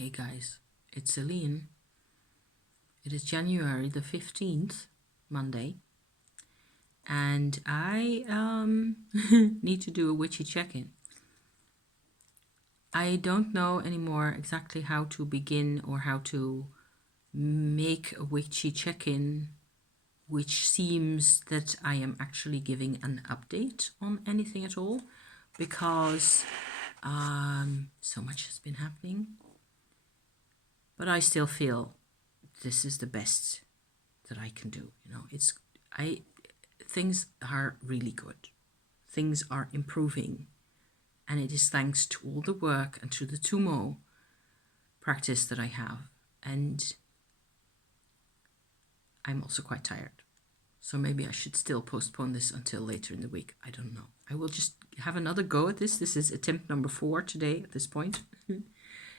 Hey guys, it's Celine. It is January the 15th, Monday, and I need to do a witchy check-in. I don't know anymore exactly how to begin or how to make a witchy check-in, which seems that I am actually giving an update on anything at all, because so much has been happening. But I still feel this is the best that I can do. You know, things are really good. Things are improving. And it is thanks to all the work and to the Tummo practice that I have. And I'm also quite tired. So maybe I should still postpone this until later in the week. I don't know. I will just have another go at this. This is attempt number 4 today at this point.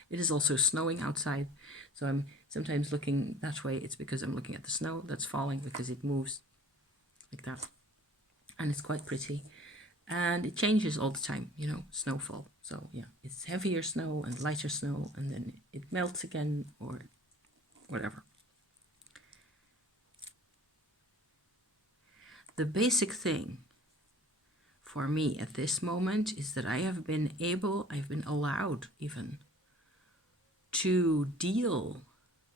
It is also snowing outside, so I'm sometimes looking that way. It's because I'm looking at the snow that's falling, because it moves like that. And it's quite pretty. And it changes all the time, you know, snowfall. So yeah, it's heavier snow and lighter snow, and then it melts again or whatever. The basic thing for me at this moment is that I've been allowed even to deal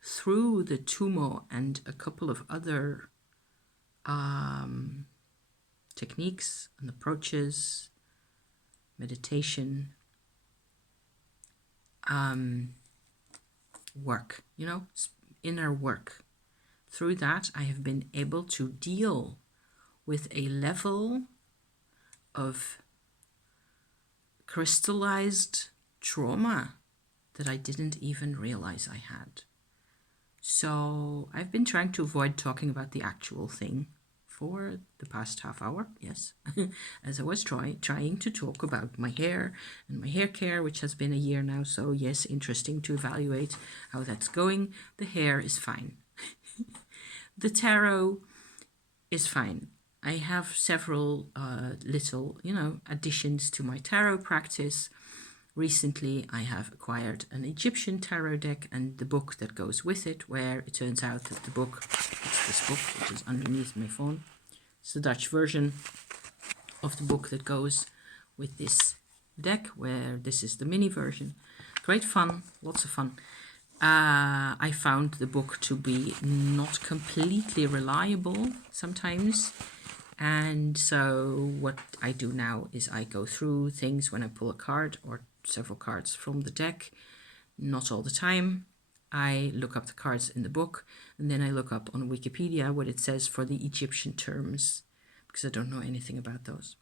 through the Tummo and a couple of other techniques and approaches, meditation, work, you know, inner work. Through that, I have been able to deal with a level of crystallized trauma that I didn't even realize I had. So I've been trying to avoid talking about the actual thing for the past half hour, yes, as I was trying to talk about my hair and my hair care, which has been a year now. So yes, interesting to evaluate how that's going. The hair is fine. The tarot is fine. I have several little, you know, additions to my tarot practice. Recently, I have acquired an Egyptian tarot deck and the book that goes with it, where it turns out that the book, it's this book, which is underneath my phone. It's the Dutch version of the book that goes with this deck, where this is the mini version. Great fun, lots of fun. I found the book to be not completely reliable sometimes. And so what I do now is I go through things when I pull a card or several cards from the deck. Not all the time. I look up the cards in the book, and then I look up on Wikipedia what it says for the Egyptian terms, because I don't know anything about those.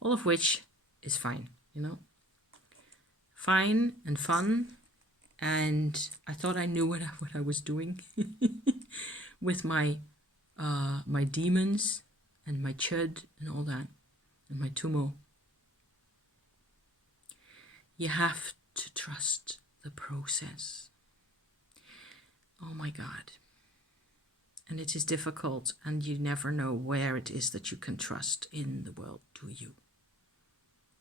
All of which is fine, you know. Fine and fun. And I thought I knew what I was doing with my my demons and my Chöd and all that, and my Tummo. You have to trust the process. Oh my God. And it is difficult, and you never know where it is that you can trust in the world, do you?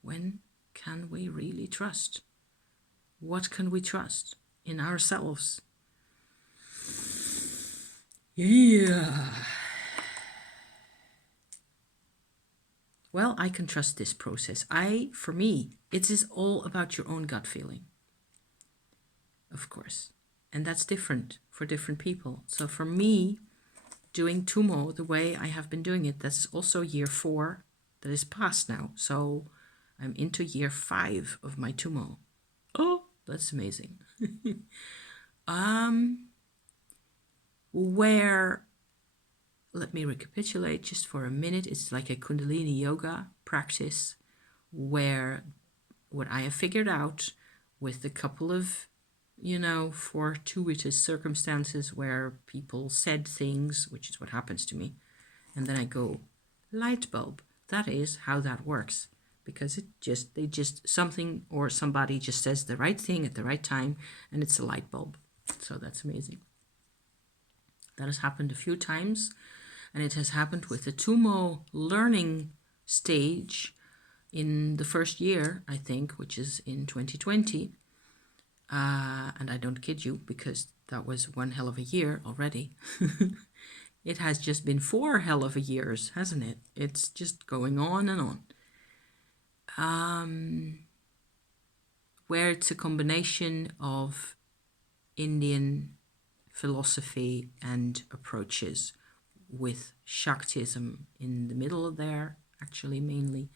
When can we really trust? What can we trust in ourselves? Yeah. Well, I can trust this process. For me, it is all about your own gut feeling, of course. And that's different for different people. So for me, doing Tummo the way I have been doing it, that's also year 4 that is past now. So I'm into year 5 of my Tummo. Oh, that's amazing. Where, let me recapitulate just for a minute. It's like a Kundalini yoga practice, where what I have figured out with a couple of, you know, fortuitous circumstances where people said things, which is what happens to me, and then I go, light bulb. That is how that works, because something or somebody just says the right thing at the right time, and it's a light bulb. So that's amazing. That has happened a few times, and it has happened with the Tummo learning stage in the first year, I think, which is in 2020. And I don't kid you, because that was one hell of a year already. It has just been 4 hell of a years, hasn't it? It's just going on and on. Where it's a combination of Indian philosophy and approaches, with Shaktism in the middle of there, actually mainly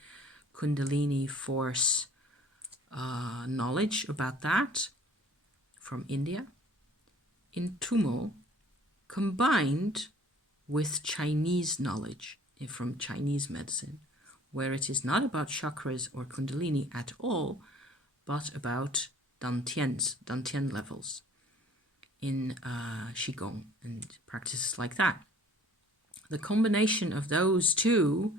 Kundalini force knowledge about that from India, in Tummo, combined with Chinese knowledge from Chinese medicine, where it is not about chakras or Kundalini at all, but about Dantian levels in Qigong and practices like that. The combination of those two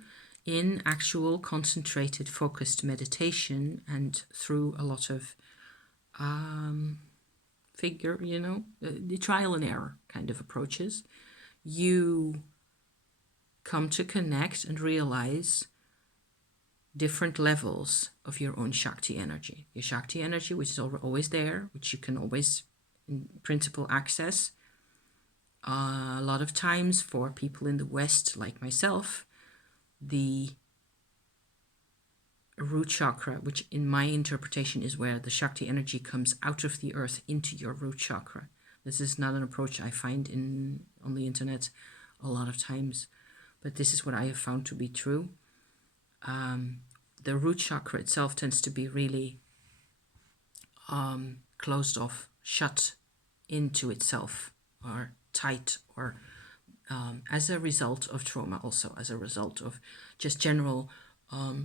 in actual concentrated, focused meditation and through a lot of the trial and error kind of approaches, you come to connect and realize different levels of your own Shakti energy. Your Shakti energy, which is always there, which you can always, in principle, access. A lot of times for people in the West, like myself, the root chakra, which in my interpretation is where the Shakti energy comes out of the earth into your root chakra. This is not an approach I find on the internet a lot of times, but this is what I have found to be true. The root chakra itself tends to be really closed off, shut into itself, or tight, or as a result of trauma, also as a result of just general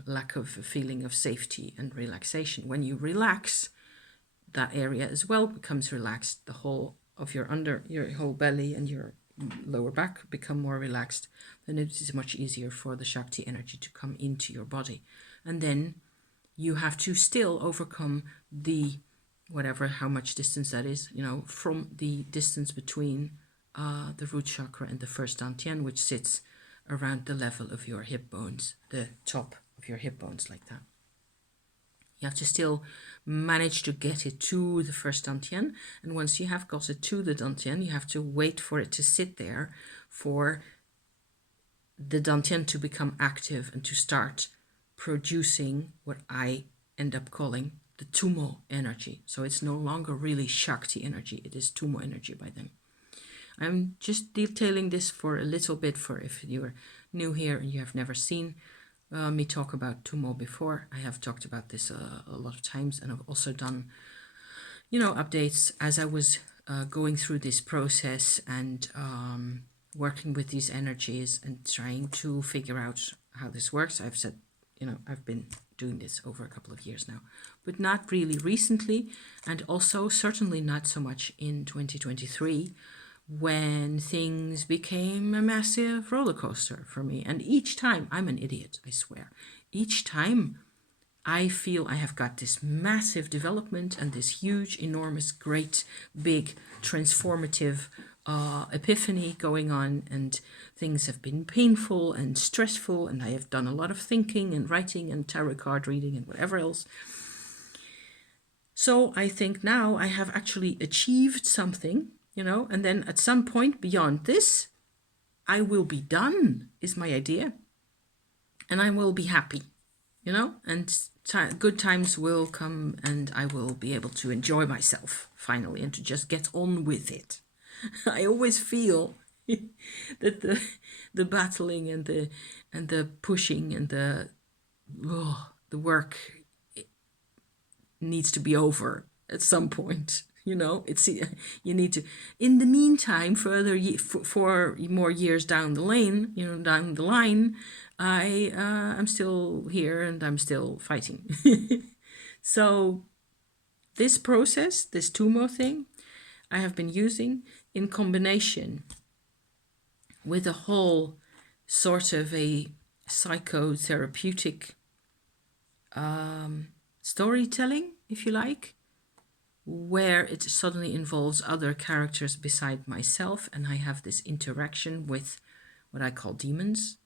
lack of a feeling of safety and relaxation. When you relax, that area as well becomes relaxed. The whole of your whole belly and your lower back become more relaxed. Then it is much easier for the Shakti energy to come into your body. And then you have to still overcome the how much distance that is, from the distance between the root chakra and the first dantian, which sits around the level of your hip bones, the top of your hip bones, like that. You have to still manage to get it to the first dantian, and once you have got it to the dantian, you have to wait for it to sit there, for the dantian to become active and to start producing what I end up calling the Tummo energy. So it's no longer really Shakti energy, it is Tummo energy by then. I'm just detailing this for a little bit, for if you're new here and you have never seen me talk about Tummo before. I have talked about this a lot of times, and I've also done, updates as I was going through this process and working with these energies and trying to figure out how this works. I've said, I've been doing this over a couple of years now, but not really recently, and also certainly not so much in 2023, when things became a massive roller coaster for me. And each time, I'm an idiot, I swear, each time I feel I have got this massive development and this huge, enormous, great, big, transformative epiphany going on, and things have been painful and stressful, and I have done a lot of thinking and writing and tarot card reading and whatever else. So I think now I have actually achieved something, and then at some point beyond this, I will be done, is my idea, and I will be happy, and good times will come, and I will be able to enjoy myself finally and to just get on with it. I always feel that the battling and the pushing and the work needs to be over at some point. It's you need to. In the meantime, further 4 more years down the line, I am still here and I'm still fighting. So this process, this Tummo thing, I have been using in combination with a whole sort of a psychotherapeutic storytelling, if you like, where it suddenly involves other characters beside myself, and I have this interaction with what I call demons,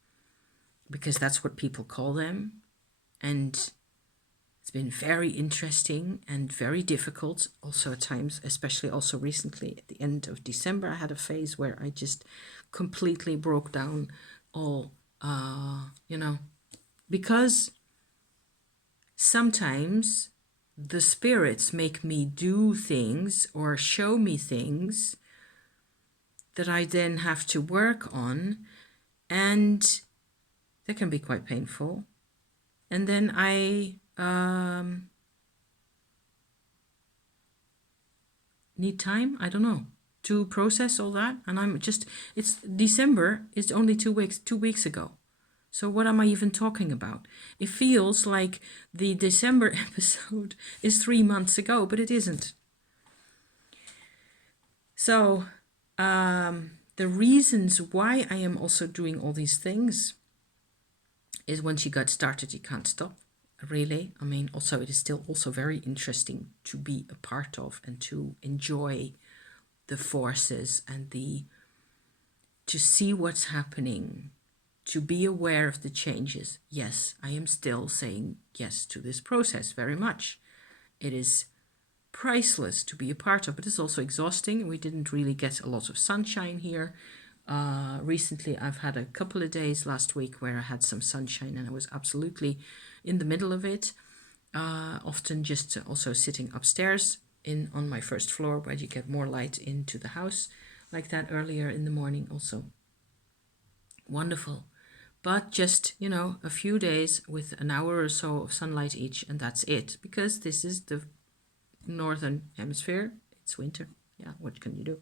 because that's what people call them. And it's It's been very interesting and very difficult also at times, especially also recently at the end of December. I had a phase where I just completely broke down all, because sometimes the spirits make me do things or show me things that I then have to work on, and that can be quite painful. And then I need time, I don't know, to process all that. And it's December is only 2 weeks ago. So what am I even talking about? It feels like the December episode is 3 months ago, but it isn't. So the reasons why I am also doing all these things is once you got started, you can't stop, really. I mean, also, it is still also very interesting to be a part of and to enjoy the forces and to see what's happening, to be aware of the changes. Yes, I am still saying yes to this process very much. It is priceless to be a part of, but it's also exhausting. We didn't really get a lot of sunshine here. Recently, I've had a couple of days last week where I had some sunshine and I was absolutely in the middle of it. Often just also sitting upstairs on my first floor where you get more light into the house, like that earlier in the morning also. Wonderful. But just, a few days with an hour or so of sunlight each, and that's it, because this is the northern hemisphere. It's winter. Yeah, what can you do?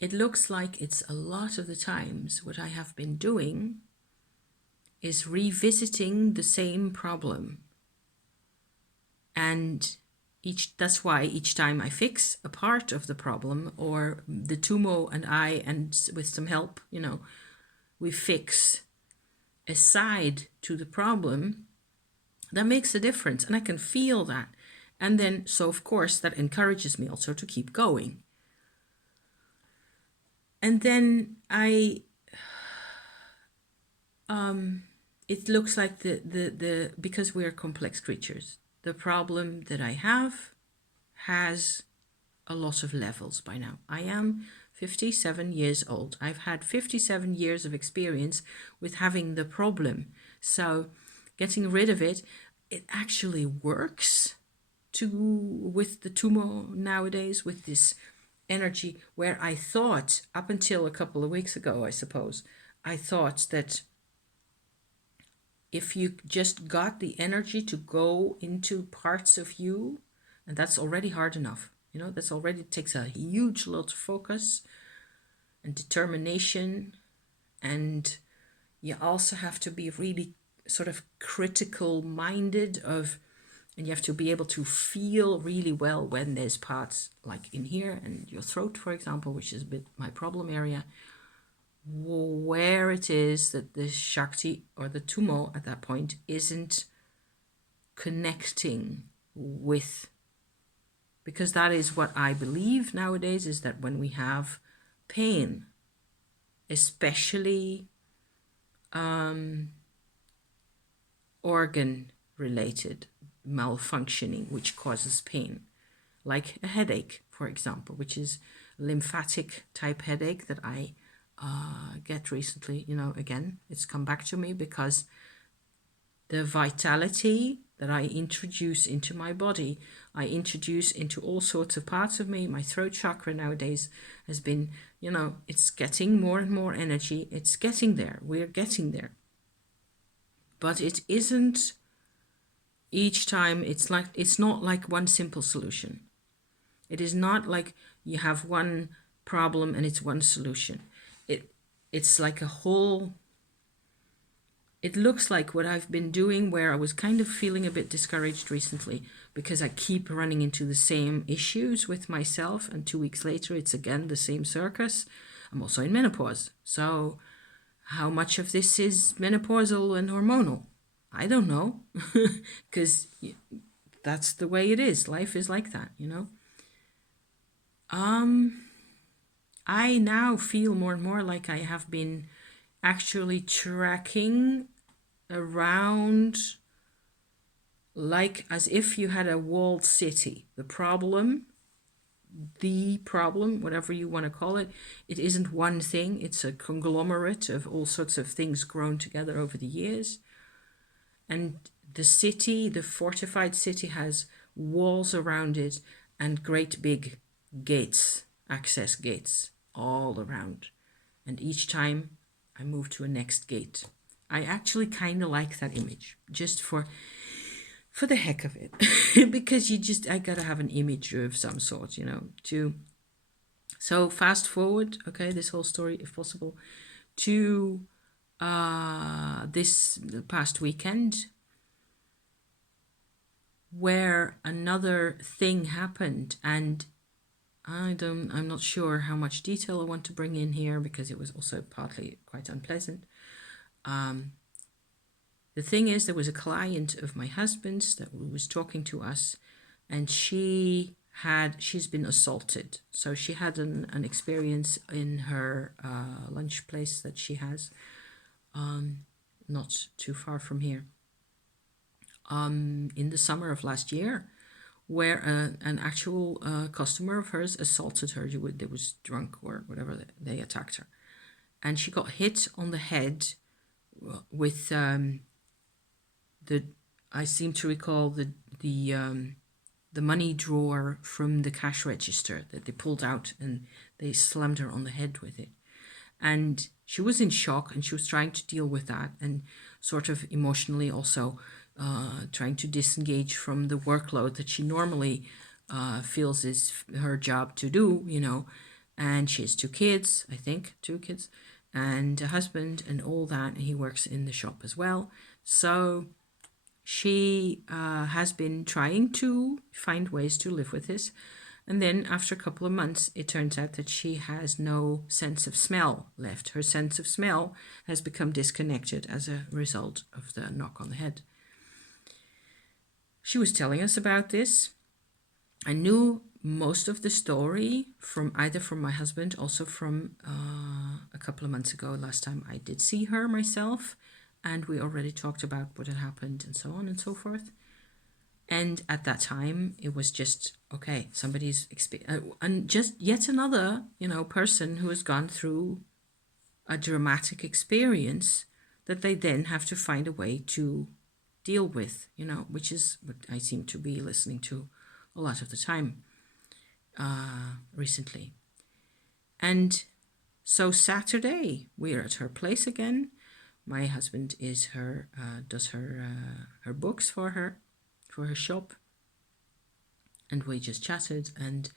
It looks like it's a lot of the times what I have been doing is revisiting the same problem. And that's why each time I fix a part of the problem, or the Tummo and I, and with some help, we fix a side to the problem, that makes a difference. And I can feel that. And then, so of course, that encourages me also to keep going. And then it looks like because we are complex creatures, the problem that I have has a lot of levels by now. I am 57 years old. I've had 57 years of experience with having the problem. So getting rid of it actually works with the Tummo nowadays, with this energy, where I thought, up until a couple of weeks ago, I suppose, I thought that if you just got the energy to go into parts of you, and that's already hard enough, that's already takes a huge lot of focus and determination, and you also have to be really sort of critical minded and you have to be able to feel really well when there's parts like in here and your throat, for example, which is a bit my problem area, where it is that the Shakti or the Tummo at that point isn't connecting with. Because that is what I believe nowadays, is that when we have pain, especially organ-related malfunctioning, which causes pain, like a headache, for example, which is lymphatic type headache that I get recently. Again, it's come back to me because the vitality that I introduce into my body, I introduce into all sorts of parts of me. My throat chakra nowadays has been, it's getting more and more energy. It's getting there. We're getting there. But it isn't each time. It's not like one simple solution. It is not like you have one problem and it's one solution. It's like a whole. It looks like what I've been doing, where I was kind of feeling a bit discouraged recently because I keep running into the same issues with myself, and 2 weeks later it's again the same circus. I'm also in menopause. So how much of this is menopausal and hormonal? I don't know, because that's the way it is. Life is like that, I now feel more and more like I have been actually tracking around, like as if you had a walled city. The problem, whatever you want to call it, it isn't one thing. It's a conglomerate of all sorts of things grown together over the years. And the city, the fortified city, has walls around it and great big gates, access gates, all around. And each time I move to a next gate. I actually kind of like that image, just for the heck of it, because I gotta have an image of some sort, to. So fast forward, okay, this whole story, if possible, to this past weekend, where another thing happened, and I'm not sure how much detail I want to bring in here because it was also partly quite unpleasant. The thing is, there was a client of my husband's that was talking to us, and she's been assaulted. So she had an experience in her lunch place that she has, not too far from here, in the summer of last year, where an actual customer of hers assaulted her. They was drunk or whatever. They attacked her, and she got hit on the head with I seem to recall the money drawer from the cash register that they pulled out, and they slammed her on the head with it. And she was in shock, and she was trying to deal with that, and sort of emotionally also trying to disengage from the workload that she normally feels is her job to do, And she has two kids, and a husband and all that, and he works in the shop as well. So she has been trying to find ways to live with this. And then after a couple of months, it turns out that she has no sense of smell left. Her sense of smell has become disconnected as a result of the knock on the head. She was telling us about this. I knew most of the story either from my husband, also from a couple of months ago, last time I did see her myself, and we already talked about what had happened and so on and so forth. And at that time, it was just, okay, somebody's and just yet another, person who has gone through a dramatic experience that they then have to find a way to deal with, which is what I seem to be listening to a lot of the time recently. And so Saturday, we're at her place again. My husband does her books for her shop, and we just chatted, and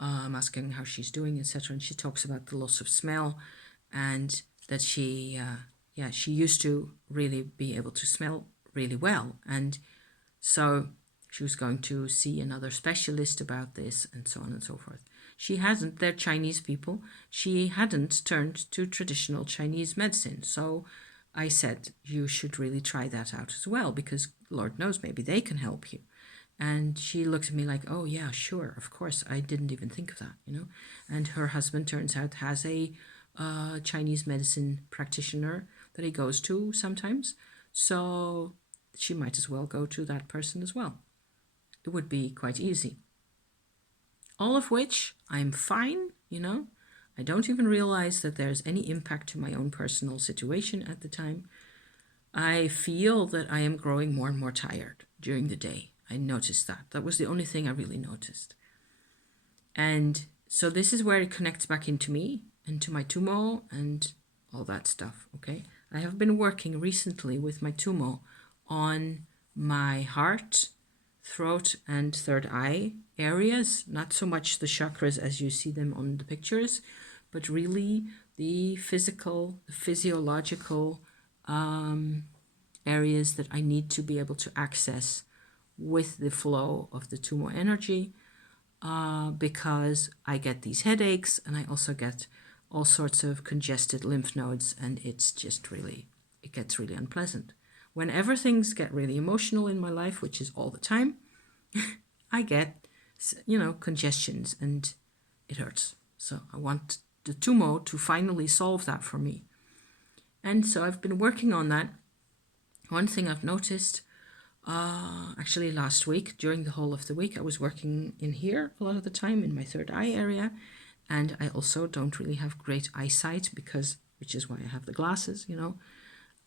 I'm asking how she's doing, etc. And she talks about the loss of smell, and that she used to really be able to smell really well, and so she was going to see another specialist about this, and so on and so forth. They're Chinese people. She hadn't turned to traditional Chinese medicine. So I said, you should really try that out as well, because Lord knows, maybe they can help you. And she looked at me like, oh yeah, sure, of course. I didn't even think of that, And her husband, turns out, has a Chinese medicine practitioner that he goes to sometimes. So she might as well go to that person as well. It would be quite easy. All of which I'm fine, I don't even realize that there's any impact to my own personal situation at the time. I feel that I am growing more and more tired during the day. I noticed that. That was the only thing I really noticed. And so this is where it connects back into me and to my Tummo and all that stuff, okay? I have been working recently with my Tummo on my heart, throat, and third eye areas, not so much the chakras as you see them on the pictures, but really the physiological areas that I need to be able to access with the flow of the Tummo energy, because I get these headaches, and I also get all sorts of congested lymph nodes, and it gets really unpleasant. Whenever things get really emotional in my life, which is all the time, I get, congestions, and it hurts. So I want the Tummo to finally solve that for me. And so I've been working on that. One thing I've noticed, actually last week, during the whole of the week, I was working in here a lot of the time in my third eye area. And I also don't really have great eyesight which is why I have the glasses,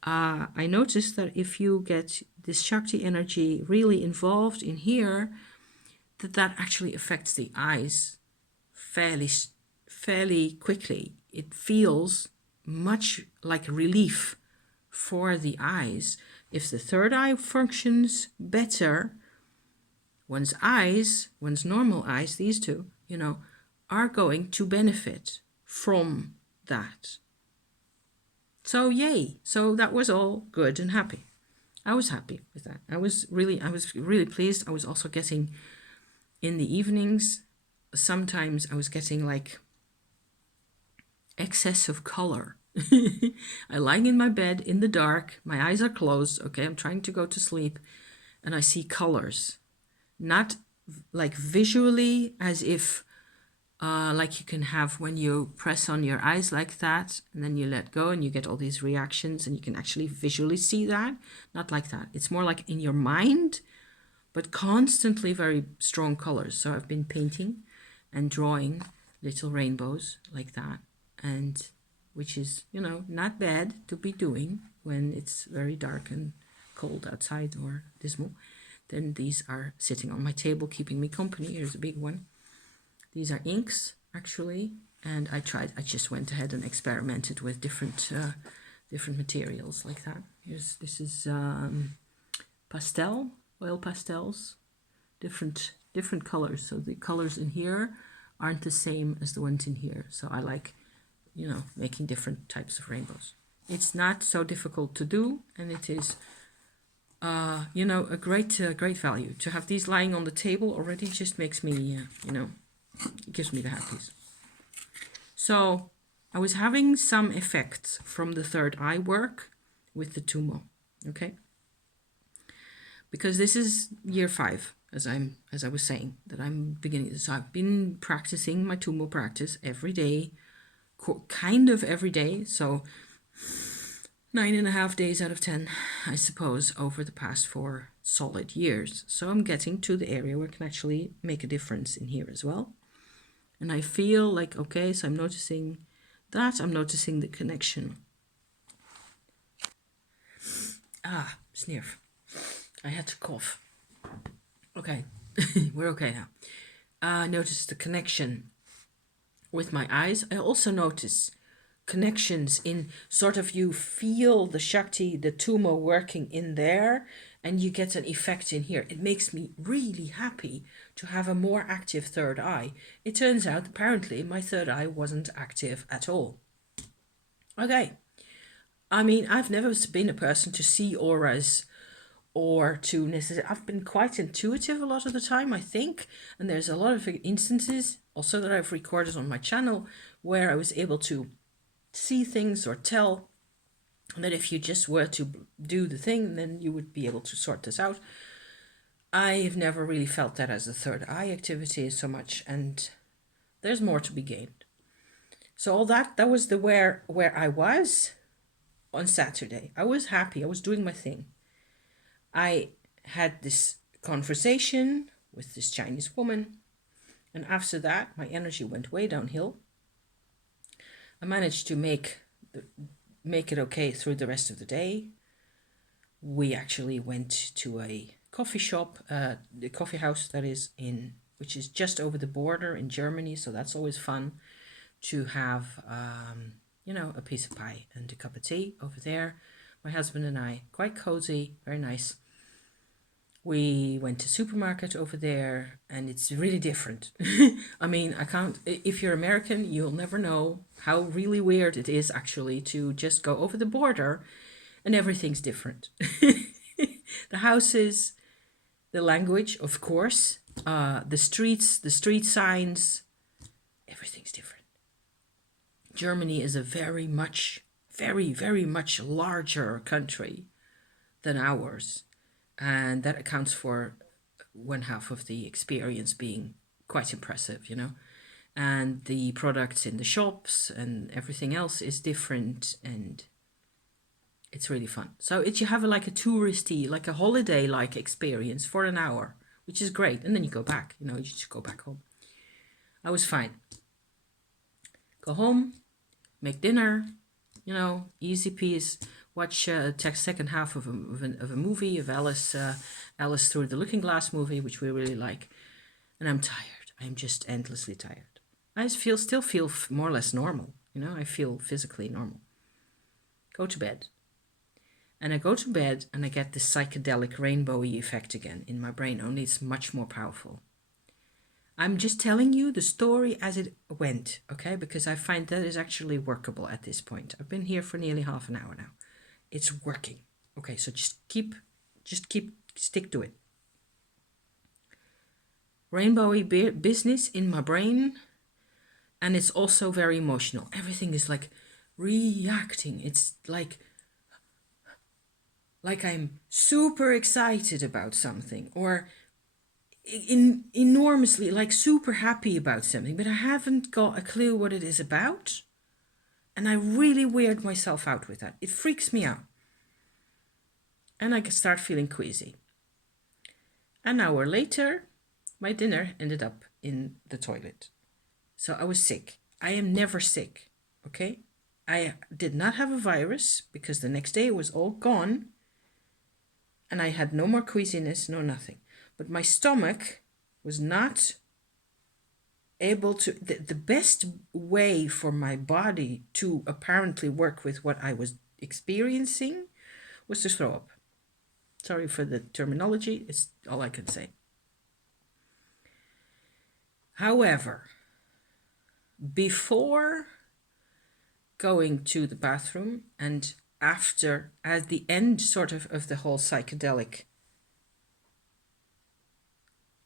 I noticed that if you get this Shakti energy really involved in here, that actually affects the eyes fairly quickly. It feels much like relief for the eyes. If the third eye functions better, one's normal eyes, these two, are going to benefit from that. So yay. So that was all good and happy. I was happy with that. I was really pleased. I was also getting, in the evenings, sometimes I was getting like excess of color. I'm lying in my bed in the dark, my eyes are closed, okay, I'm trying to go to sleep, and I see colors. Not like visually, as if like you can have when you press on your eyes like that, and then you let go and you get all these reactions and you can actually visually see that. Not like that. It's more like in your mind, but constantly very strong colors. So I've been painting and drawing little rainbows like that, and which is, not bad to be doing when it's very dark and cold outside or dismal. Then these are sitting on my table keeping me company. Here's a big one. These are inks, actually, and I just went ahead and experimented with different materials like that. This is oil pastels, different colors. So the colors in here aren't the same as the ones in here. So I like, making different types of rainbows. It's not so difficult to do, and it is, a great value. To have these lying on the table already just makes me, it gives me the happies. So I was having some effects from the third eye work with the Tummo, okay? Because this is year 5, as I was saying, that I'm beginning. So I've been practicing my Tummo practice every day, kind of every day. So 9.5 days out of 10, I suppose, over the past 4 solid years. So I'm getting to the area where I can actually make a difference in here as well. And I feel like, okay, so I'm noticing that. I'm noticing the connection. Sniff. I had to cough. Okay, we're okay now. Notice the connection with my eyes. I also notice connections in sort of, you feel the Shakti, the Tummo working in there, and you get an effect in here. It makes me really happy to have a more active third eye. It turns out, apparently, my third eye wasn't active at all. Okay. I mean, I've never been a person to see auras or to necessarily. I've been quite intuitive a lot of the time, I think. And there's a lot of instances also that I've recorded on my channel where I was able to see things or tell that if you just were to do the thing, then you would be able to sort this out. I've never really felt that as a third eye activity so much, and there's more to be gained. So all that was the where I was on Saturday. I was happy. I was doing my thing. I had this conversation with this Chinese woman, and after that, my energy went way downhill. I managed to make it okay through the rest of the day. We actually went to a coffee shop, the coffee house that is which is just over the border in Germany. So that's always fun to have, a piece of pie and a cup of tea over there. My husband and I, quite cozy, very nice. We went to supermarket over there, and it's really different. I mean, if you're American, you'll never know how really weird it is actually to just go over the border and everything's different. The houses, the language, of course, the streets, the street signs, everything's different. Germany is a very, very much larger country than ours. And that accounts for 1/2 of the experience being quite impressive, and the products in the shops and everything else is different, and it's really fun. So you have like a touristy, like a holiday like experience for an hour, which is great. And then you go back, you just go back home. I was fine. Go home, make dinner, easy peas. Watch second half of a movie of Alice Through the Looking Glass movie, which we really like. And I'm tired. I'm just endlessly tired. I still feel more or less normal. I feel physically normal. Go to bed. And I go to bed and I get this psychedelic rainbowy effect again in my brain, only it's much more powerful. I'm just telling you the story as it went, okay? Because I find that is actually workable at this point. I've been here for nearly half an hour now. It's working. Okay, so stick to it. Rainbowy business in my brain, and it's also very emotional. Everything is like reacting. It's like I'm super excited about something, or enormously, like super happy about something, but I haven't got a clue what it is about. And I really weird myself out with that. It freaks me out. And I start feeling queasy. An hour later, my dinner ended up in the toilet. So I was sick. I am never sick, okay? I did not have a virus because the next day it was all gone. And I had no more queasiness, no nothing. But my stomach was not able to, the best way for my body to apparently work with what I was experiencing was to throw up. Sorry for the terminology, it's all I can say. However, before going to the bathroom and after, at the end sort of the whole psychedelic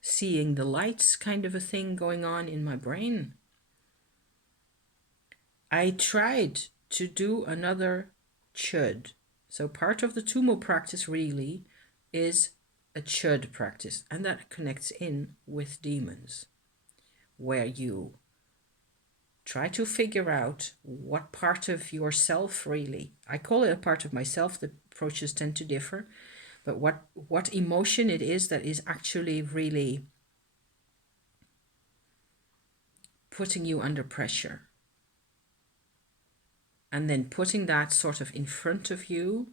seeing the lights kind of a thing going on in my brain, I tried to do another Chöd. So part of the Tummo practice really is a Chöd practice, and that connects in with demons, where you try to figure out what part of yourself really, I call it a part of myself, the approaches tend to differ, but what emotion it is that is actually really putting you under pressure. And then putting that sort of in front of you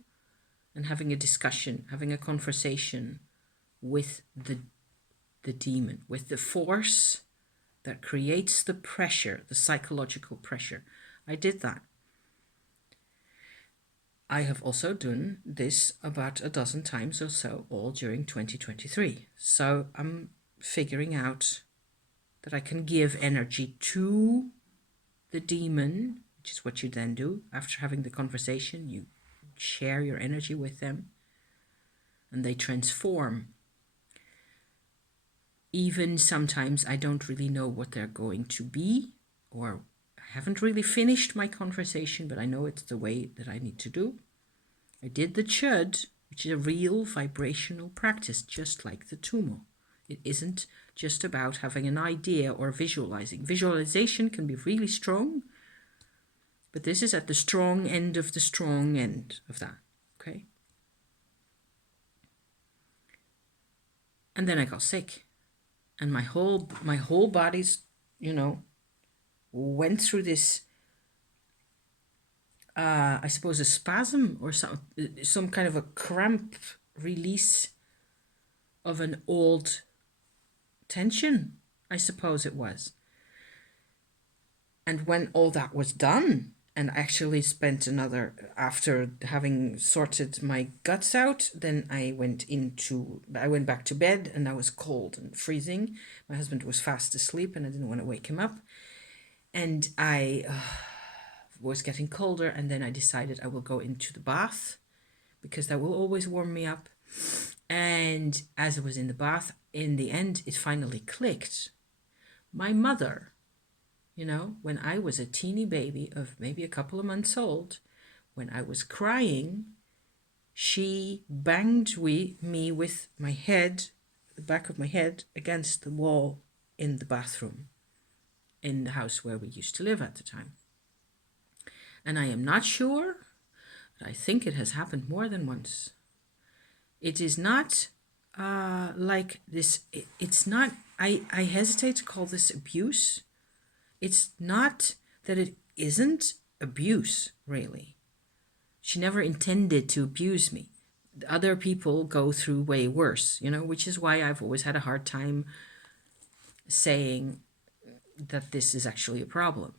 and having a discussion, having a conversation with the demon, with the force that creates the pressure, the psychological pressure. I did that. I have also done this about a dozen times or so, all during 2023. So I'm figuring out that I can give energy to the demon, which is what you then do after having the conversation. You share your energy with them and they transform. Even sometimes I don't really know what they're going to be, or I haven't really finished my conversation, but I know it's the way that I need to do. I did the Chöd, which is a real vibrational practice, just like the Tummo. It isn't just about having an idea or visualizing. Visualization can be really strong, but this is at the strong end of the strong end of that, okay? And then I got sick, and my whole body's, went through this, I suppose, a spasm or some kind of a cramp release of an old tension, I suppose it was. And when all that was done, and actually spent after having sorted my guts out, then I went back to bed, and I was cold and freezing. My husband was fast asleep and I didn't want to wake him up. And I was getting colder, and then I decided I will go into the bath because that will always warm me up. And as I was in the bath, in the end, it finally clicked. My mother, when I was a teeny baby of maybe a couple of months old, when I was crying, she banged me with my head, the back of my head, against the wall in the bathroom. in the house where we used to live at the time. And I am not sure, but I think it has happened more than once. It is not like this, it's not, I hesitate to call this abuse. It's not that it isn't abuse, really. She never intended to abuse me. Other people go through way worse, which is why I've always had a hard time saying that this is actually a problem.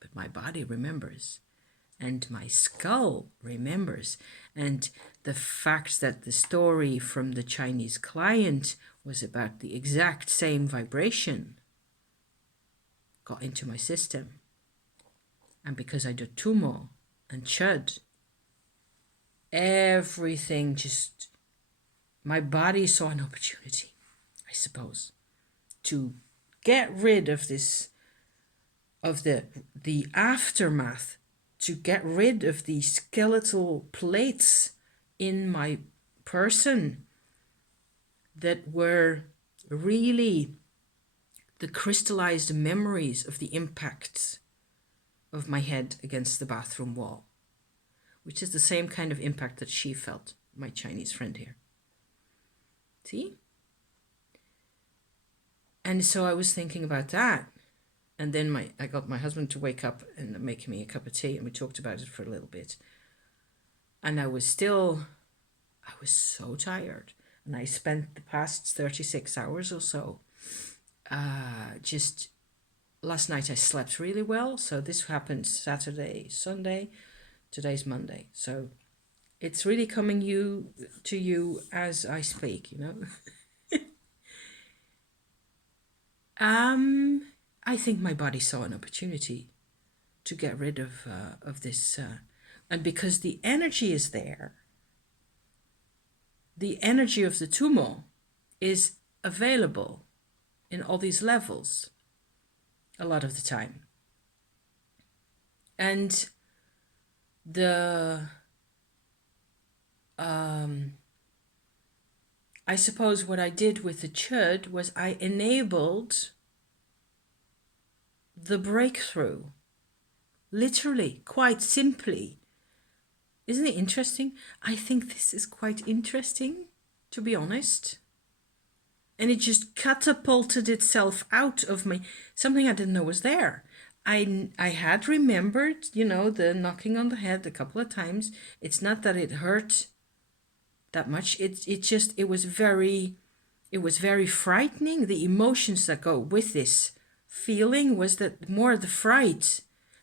But my body remembers, and my skull remembers. And the fact that the story from the Chinese client was about the exact same vibration got into my system. And because I do Tummo and Chöd, everything just, my body saw an opportunity, I suppose, to get rid of this, of the aftermath, to get rid of the skeletal plates in my person that were really the crystallized memories of the impacts of my head against the bathroom wall, which is the same kind of impact that she felt, my Chinese friend here. See? And so I was thinking about that. And then I got my husband to wake up and make me a cup of tea, and we talked about it for a little bit. And I was so tired. And I spent the past 36 hours or so just last night I slept really well. So this happened Saturday, Sunday. Today's Monday. So it's really coming to you as I speak, I think my body saw an opportunity to get rid of this, and because the energy is there, the energy of the Tummo is available in all these levels a lot of the time. And I suppose what I did with the Chöd was I enabled the breakthrough, literally, quite simply. Isn't it interesting? I think this is quite interesting, to be honest. And it just catapulted itself out of me, something I didn't know was there. I had remembered, the knocking on the head a couple of times. It's not that it hurt that much. It was very frightening. The emotions that go with this feeling was that more the fright.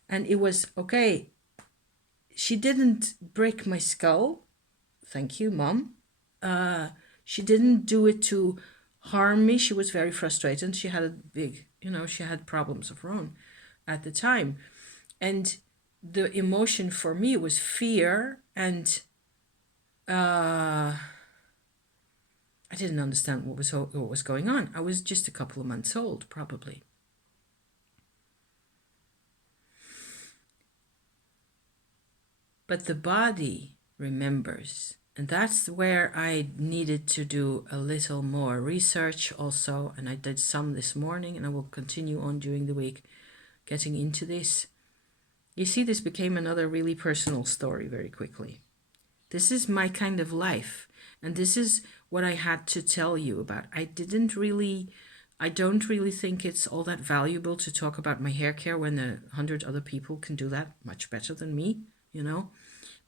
And it was, okay, she didn't break my skull. Thank you, Mom. She didn't do it to harm me. She was very frustrated. She had a big, she had problems of her own at the time. And the emotion for me was fear, and I didn't understand what was going on. I was just a couple of months old, probably. But the body remembers. And that's where I needed to do a little more research also. And I did some this morning, and I will continue on during the week getting into this. You see, this became another really personal story very quickly. This is my kind of life. And this is what I had to tell you about. I don't really think it's all that valuable to talk about my hair care when 100 other people can do that much better than me,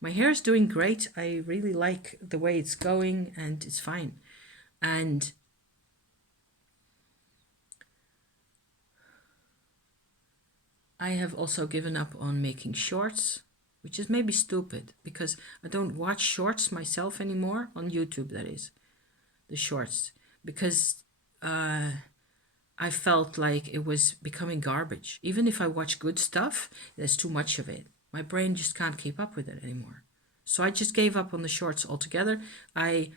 My hair is doing great. I really like the way it's going, and it's fine. And I have also given up on making shorts, which is maybe stupid because I don't watch shorts myself anymore, on YouTube, that is, the shorts, because I felt like it was becoming garbage. Even if I watch good stuff, there's too much of it. My brain just can't keep up with it anymore. So I just gave up on the shorts altogether. I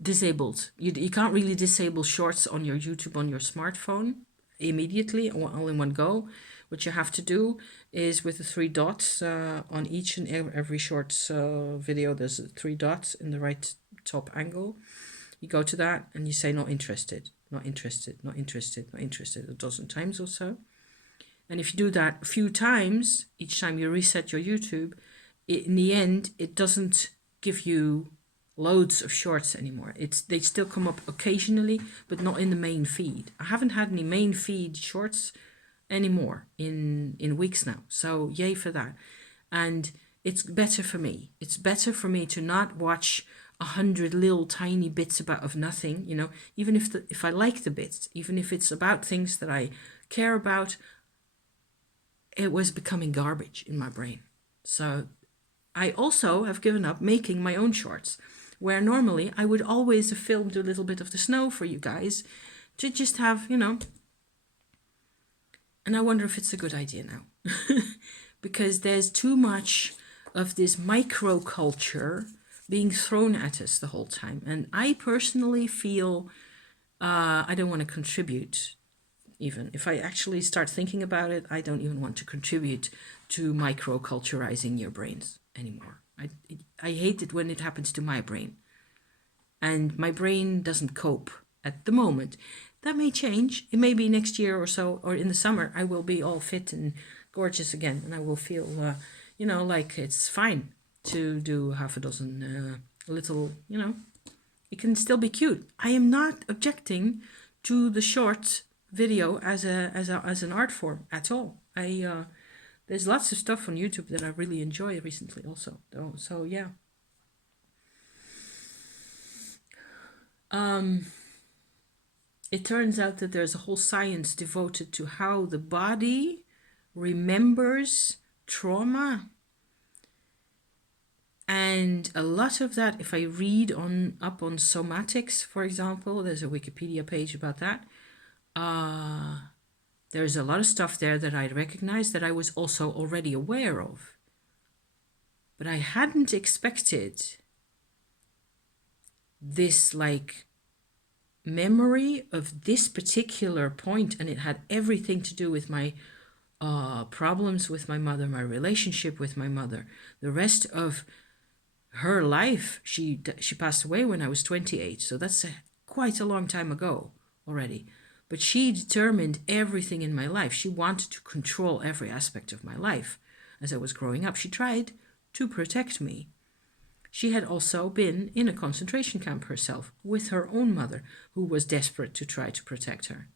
disabled. You can't really disable shorts on your YouTube on your smartphone. immediately, all in one go. What you have to do is with the three dots on each and every short video, there's three dots in the right top angle. You go to that and you say not interested, not interested, not interested, not interested a dozen times or so. And if you do that a few times, each time you reset your YouTube, in the end, it doesn't give you loads of shorts anymore. They still come up occasionally, but not in the main feed. I haven't had any main feed shorts anymore in weeks now. So yay for that. And it's better for me. It's better for me to not watch 100 little tiny bits of nothing, you know, even if I like the bits, even if it's about things that I care about, it was becoming garbage in my brain. So I also have given up making my own shorts, where normally I would always have filmed a little bit of the snow for you guys to just have, you know. And I wonder if it's a good idea now. Because there's too much of this microculture being thrown at us the whole time. And I personally feel I don't want to contribute. Even if I actually start thinking about it, I don't even want to contribute to microculturizing your brains anymore. I hate it when it happens to my brain. And my brain doesn't cope at the moment. That may change. It may be next year or so, or in the summer, I will be all fit and gorgeous again. And I will feel, you know, like it's fine to do half a dozen little, you know, it can still be cute. I am not objecting to the short video as an art form at all. There's lots of stuff on YouTube that I really enjoy recently also. So yeah. It turns out that there's a whole science devoted to how the body remembers trauma. And a lot of that, if I read up on somatics, for example, there's a Wikipedia page about that. There's a lot of stuff there that I recognize that I was also already aware of. But I hadn't expected this like memory of this particular point, and it had everything to do with my problems with my mother, my relationship with my mother. The rest of her life, she passed away when I was 28, so that's quite a long time ago already. But she determined everything in my life. She wanted to control every aspect of my life. As I was growing up, she tried to protect me. She had also been in a concentration camp herself with her own mother, who was desperate to try to protect her,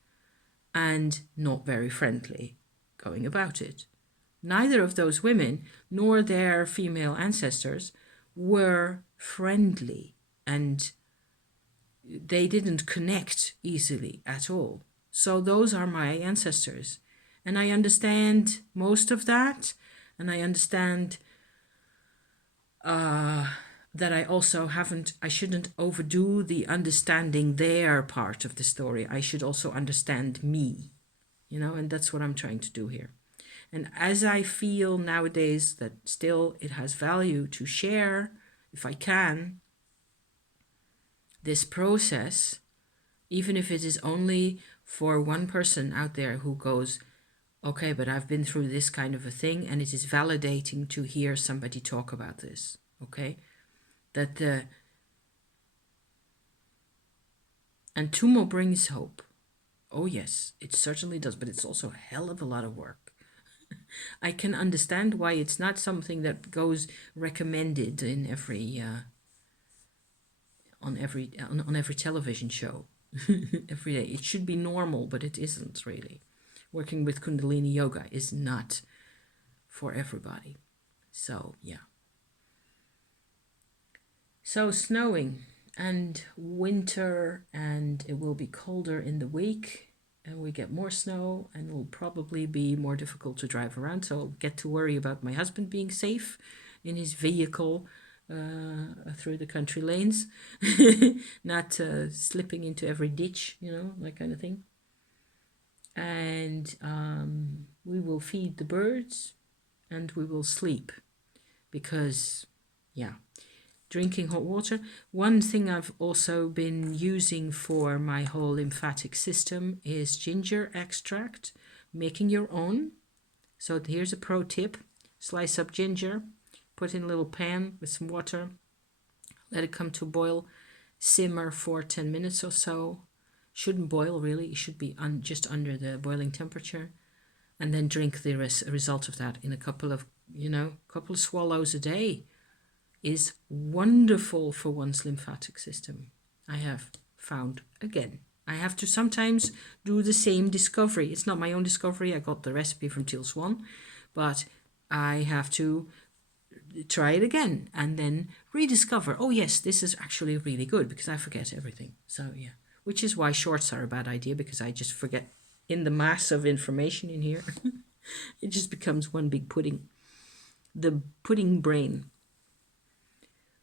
and not very friendly going about it. Neither of those women, nor their female ancestors, were friendly, and they didn't connect easily at all. So those are my ancestors. And I understand most of that. And I understand that I shouldn't overdo the understanding their part of the story. I should also understand me, you know, and that's what I'm trying to do here. And as I feel nowadays that still it has value to share, if I can, this process, even if it is only for one person out there who goes, okay, but I've been through this kind of a thing, and it is validating to hear somebody talk about this, okay? And Tummo brings hope. Oh yes, it certainly does, but it's also a hell of a lot of work. I can understand why it's not something that goes recommended in every on every television show every day. It should be normal, but it isn't really. Working with Kundalini yoga is not for everybody. So yeah. So snowing and winter, and it will be colder in the week, and we get more snow, and it will probably be more difficult to drive around. So I'll get to worry about my husband being safe in his vehicle through the country lanes, not slipping into every ditch, you know, that kind of thing. And we will feed the birds, and we will sleep, because, yeah, drinking hot water. One thing I've also been using for my whole lymphatic system is ginger extract, making your own. So here's a pro tip. Slice up ginger, put in a little pan with some water, let it come to a boil, simmer for 10 minutes or so. Shouldn't boil really, it should be just under the boiling temperature. And then drink the result of that in a couple of swallows a day. Is wonderful for one's lymphatic system. I have found again. I have to sometimes do the same discovery. It's not my own discovery. I got the recipe from Teal Swan, but I have to try it again and then rediscover, oh yes, this is actually really good, because I forget everything. So yeah, which is why shorts are a bad idea, because I just forget in the mass of information in here. It just becomes one big pudding. The pudding brain.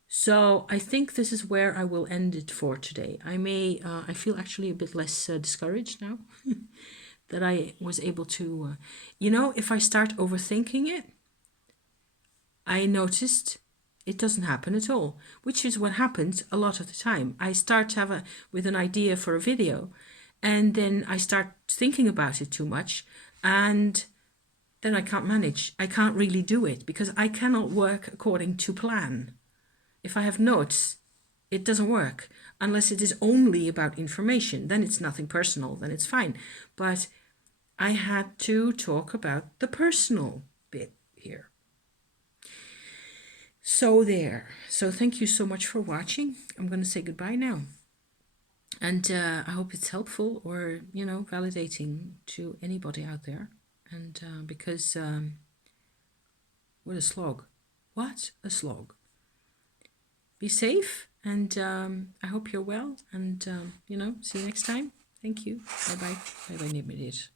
So I think this is where I will end it for today. I feel actually a bit less discouraged now that I was able to, if I start overthinking it, I noticed it doesn't happen at all, which is what happens a lot of the time. I start to with an idea for a video, and then I start thinking about it too much, and then I can't manage. I can't really do it because I cannot work according to plan. If I have notes, it doesn't work unless it is only about information. Then it's nothing personal, then it's fine. But I had to talk about the personal bit here. So there. So thank you so much for watching. I'm going to say goodbye now. And I hope it's helpful or, validating to anybody out there. And because, what a slog. What a slog. Be safe, and I hope you're well, and, see you next time. Thank you. Bye-bye. Bye-bye,